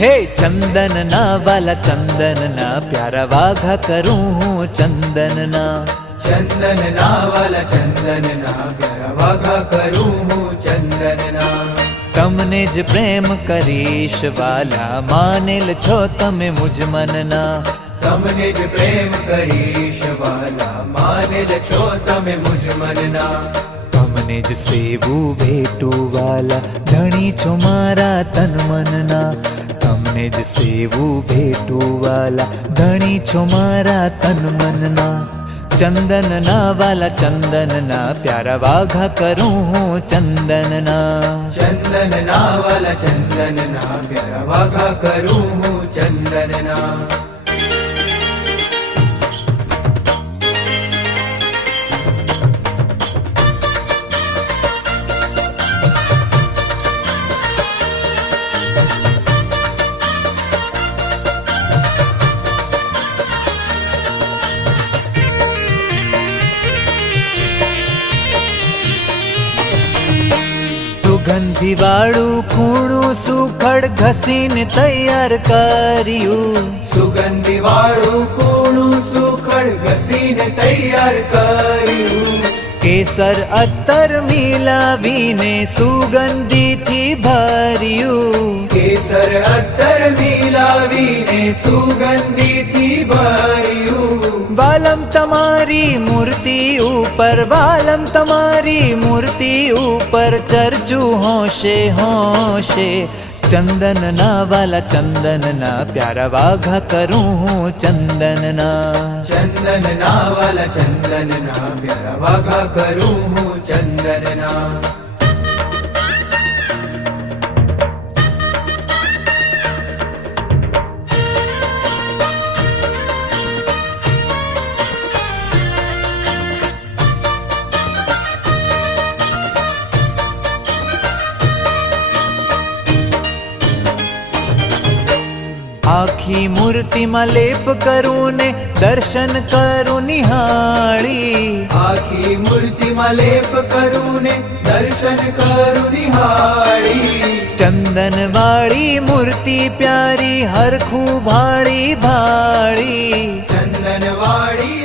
हे चंदन ना वाला चंदन ना प्यारा वाघा करूँ हूँ चंदन ना। चंदन ना वाला चंदन ना प्यारा वाघा करूँ हूँ चंदन ना। तमने ज प्रेम करीश वाला मानेल छो तमे मुझ मन ना। तमने ज प्रेम करीश वाला मानेल छो तमे मुझ मन ना। तमने ज सेवू भेटू वाला धनी छो मारा तन मन ना। તમને જ સેવું ભેટું વાલા ધણી છો મારા તન મનના ચંદનના વાલા, ચંદનના. પ્યારા વાઘા કરું હું ચંદનના. ચંદન ના વાલા ચંદન ના પ્યારા વાઘા કરું હું ચંદન સુગંધી વાળું ખૂણું સુખડ ઘસીને તૈયાર કર્યું. સુગંધી વાળું કૂણું સુખડ ઘસીને તૈયાર કર્યું. કેસર અત્તર મિલાવીને સુગંધીથી ભર્યું. કેસર અત્તર મિલાવીને સુગંધીથી ભર્યું. વાલમ તમારી મૂર્તિ ઉપર વાલમ તમારી મૂર્તિ ઉપર ચર્ચું હોશે હોશે. चंदन ना वाला चंदन ना, प्यारा वाघा करूँ हूँ चंदन ना। चंदन ना वाला चंदन ना, प्यारा वाघा करूँ हूँ चंदन ना। આખી મૂર્તિમાં લેપ કરું ને દર્શન કરું નિહાળી આખી મૂર્તિમાં લેપ કરું ને દર્શન કરું નિહાળી ચંદન વાળી મૂર્તિ પ્યારી હરખું ભાળી ભાળી ચંદન વાળી મૂર્તિ